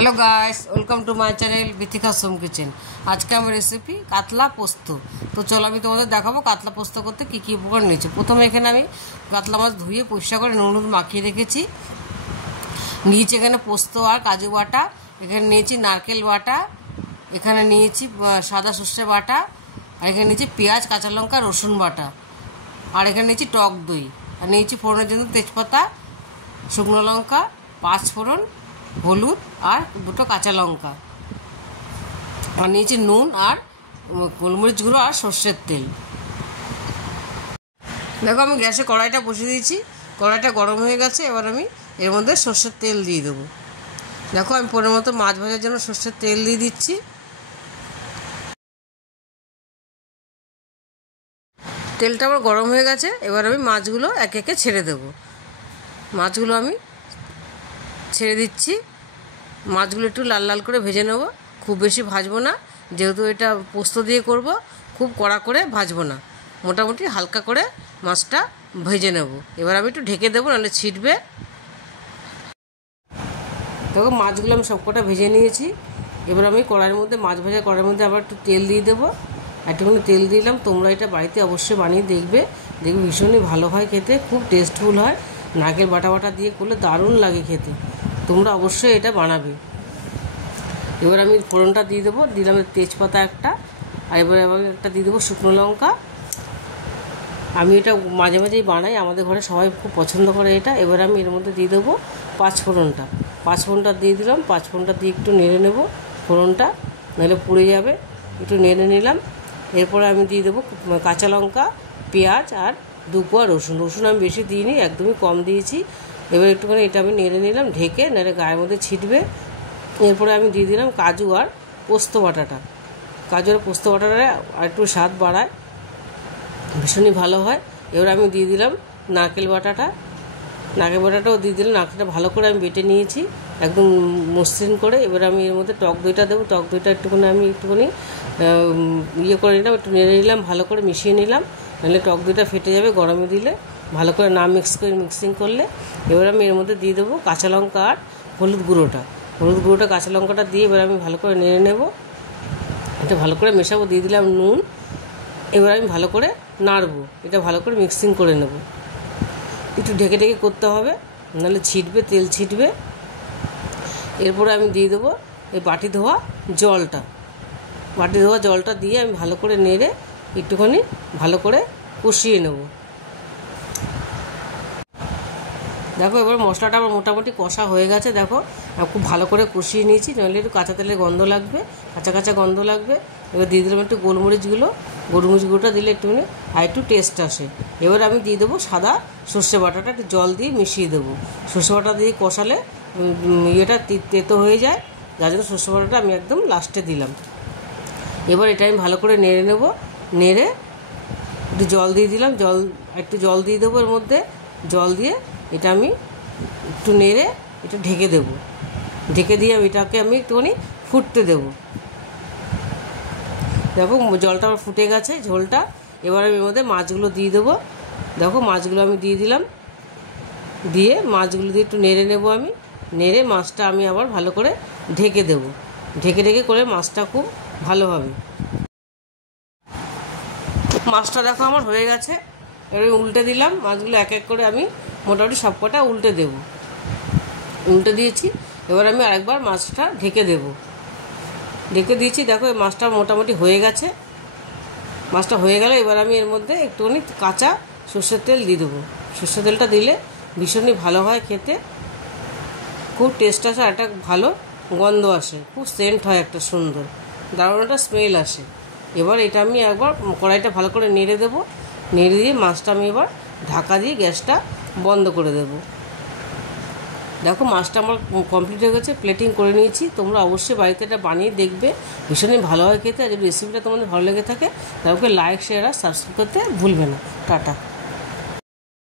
Hello guys, welcome to my channel Bithika Som kitchen. आज के আমার রেসিপি কাতলা পোস্ত। তো চলো আমি তোমাদের দেখাবো কাতলা পোস্ত করতে কি কি উপকরণ নিয়েছি। প্রথমে এখানে আমি কাতলা মাছ ধুয়ে পরিষ্কার করে নুন মাখিয়ে রেখেছি। নিয়েছি এখানে পোস্ত আর কাজু বাটা, এখানে নিয়েছি নারকেল বাটা, এখানে নিয়েছি সাদা সর্ষে বাটা, আর এখানে নিয়েছি পেঁয়াজ, কাঁচা লঙ্কা, রসুন বাটা, আর এখানে নিয়েছি টক দই, আর নিয়েছি ফোড়নের জন্য তেজপাতা, শুকনো লঙ্কা, পাঁচ ফোড়ন, হলুদ আর দুটো কাঁচা লঙ্কা, আর নিয়েছি নুন আর গোলমরিচ গুঁড়ো আর সর্ষের তেল। দেখো আমি গ্যাসে কড়াইটা বসিয়ে দিয়েছি, কড়াইটা গরম হয়ে গেছে। এবার আমি এর মধ্যে সর্ষের তেল দিয়ে দেবো। দেখো আমি পরের মতো মাছ ভাজার জন্য সর্ষের তেল দিয়ে দিচ্ছি। তেলটা আবার গরম হয়ে গেছে। এবার আমি মাছগুলো একে একে ছেড়ে দেবো। মাছগুলো আমি ছেড়ে দিচ্ছি। মাছগুলো একটু লাল লাল করে ভেজে নেব, খুব বেশি ভাজবো না, যেহেতু এটা পোস্ত দিয়ে করব। খুব কড়া করে ভাজবো না, মোটামুটি হালকা করে মাছটা ভেজে নেব। এবার আমি একটু ঢেকে দেবো, নাহলে ছিটবে। দেখো মাছগুলো আমি সবকটা ভেজে নিয়েছি। এবার আমি কড়াইয়ের মধ্যে, মাছ ভাজা কড়াইয়ের মধ্যে আবার একটু তেল দিয়ে দেবো। একটুখানি তেল দিলাম। তোমরা এটা বাড়িতে অবশ্যই বানিয়ে দেখবে, ভীষণই ভালো হয় খেতে, খুব টেস্টফুল হয়। নারকেল বাটা বাটা দিয়ে করলে দারুণ লাগে খেতে। তোমরা অবশ্যই এটা বানাবে। এবার আমি ফোড়নটা দিয়ে দেবো। দিলাম তেজপাতা একটা, আর এবার একটা দিয়ে দেবো শুকনো লঙ্কা। আমি এটা মাঝে মাঝেই বানাই, আমাদের ঘরে সবাই খুব পছন্দ করে এটা। এবার আমি এর মধ্যে দিয়ে দেবো পাঁচফোড়নটা দিয়ে দিলাম। পাঁচফোড়নটা দিয়ে একটু নেড়ে নেব ফোড়নটা, নাহলে পুড়ে যাবে। একটু নেড়ে নিলাম। এরপরে আমি দিয়ে দেবো কাঁচা লঙ্কা, পেঁয়াজ আর দু কোয়া রসুন আমি বেশি দিইনি, একদমই কম দিয়েছি। এবার একটুখানি এটা আমি নেড়ে নিলাম ঢেকে, নাহলে গায়ের মধ্যে ছিটবে। এরপরে আমি দিয়ে দিলাম কাজু আর পোস্ত বাটাটা। কাজু আর পোস্ত বাটাটা আর একটু স্বাদ বাড়ায়, ভীষণই ভালো হয়। এবার আমি দিয়ে দিলাম নারকেল বাটাটাও দিয়ে দিলাম। নারকেলটা ভালো করে আমি বেটে নিয়েছি, একদম মসৃণ করে। এবার আমি এর মধ্যে টক দইটা দেবো। টক দইটা একটুখানি ইয়ে করে নিলাম, একটু নেড়ে নিলাম, ভালো করে মিশিয়ে নিলাম, নাহলে টক দইটা ফেটে যাবে গরমে দিলে, ভালো করে না মিক্সিং করলে। এবার আমি এর মধ্যে দিয়ে দেবো কাঁচা লঙ্কা আর হলুদ গুঁড়োটা কাঁচা লঙ্কাটা দিয়ে এবার আমি ভালো করে নেড়ে নেব। এটা ভালো করে মেশাবো। দিয়ে দিলাম নুন। এবার আমি ভালো করে নাড়বো, এটা ভালো করে মিক্সিং করে নেব। একটু ঢেকে ঢেকে করতে হবে, নাহলে ছিটবে, তেল ছিটবে। এরপরে আমি দিয়ে দেবো এই বাটি ধোয়া জলটা দিয়ে আমি ভালো করে নেড়ে একটুখানি ভালো করে কষিয়ে নেব। দেখো এবার মশলাটা আমার মোটামুটি কষা হয়ে গেছে। দেখো খুব ভালো করে কষিয়ে নিয়েছি, নাহলে একটু কাঁচা তেলের গন্ধ লাগবে, কাঁচা গন্ধ লাগবে। এবার দিয়ে দিলাম একটু গোলমরিচ গুঁড়োটা দিলে একটুখানি আর একটু টেস্ট আসে। এবার আমি দিয়ে দেবো সাদা সর্ষে বাটাটা, একটু জল দিয়ে মিশিয়ে দেবো। সর্ষে বাটা দিয়ে কষালে ইয়েটা তেতো হয়ে যায়, যার জন্য সর্ষে বাটাটা আমি একদম লাস্টে দিলাম। এবার এটা আমি ভালো করে নেড়ে নেব। নেড়ে একটু জল দিয়ে দিলাম, একটু জল দিয়ে দেবো এর মধ্যে। জল দিয়ে এটা আমি একটু নেড়ে একটু ঢেকে দেবো। ঢেকে দিয়ে এটাকে আমি একটুখানি ফুটতে দেবো। দেখো জলটা আমার ফুটে গেছে, ঝোলটা। এবার আমি এর মধ্যে মাছগুলো দিয়ে দেবো। দেখো মাছগুলো আমি দিয়ে দিলাম। দিয়ে মাছগুলো দিয়ে একটু নেড়ে নেবো। আমি নেড়ে মাছটা আমি আবার ভালো করে ঢেকে দেবো। ঢেকে করে মাছটা খুব ভালো হবে। মাছটা দেখো আমার হয়ে গেছে। এবার উল্টে দিলাম। মাছগুলো এক এক করে আমি মোটামুটি সব কটা উল্টে দেবো। উল্টে দিয়েছি। এবার আমি আরেকবার মাছটা ঢেকে দিয়েছি। দেখো এই মাছটা মোটামুটি হয়ে গেছে। মাছটা হয়ে গেলে এবার আমি এর মধ্যে একটুখানি কাঁচা সর্ষের তেল দিয়ে দেবো। সর্ষের তেলটা দিলে ভীষণই ভালো হয় খেতে, খুব টেস্ট আসে, একটা ভালো গন্ধ আসে, খুব সেন্ট হয়, একটা সুন্দর দারুণ একটা স্মেল আসে। এবার এটা আমি একবার কড়াইটা ভালো করে নেড়ে দেবো। নেড়ে দিয়ে মাছটা আমি এবার ঢাকা দিয়ে গ্যাসটা বন্ধ করে দেবো। দেখো মাছটা আমার কমপ্লিট হয়ে গেছে, প্লেটিং করে নিয়েছি। তোমরা অবশ্যই বাড়িতে এটা বানিয়ে দেখবে, ভীষণই ভালো হয় খেতে। আর যদি রেসিপিটা তোমাদের ভালো লেগে থাকে তাহলে লাইক, শেয়ার আর সাবস্ক্রাইব করতে ভুলবে না। টাটা।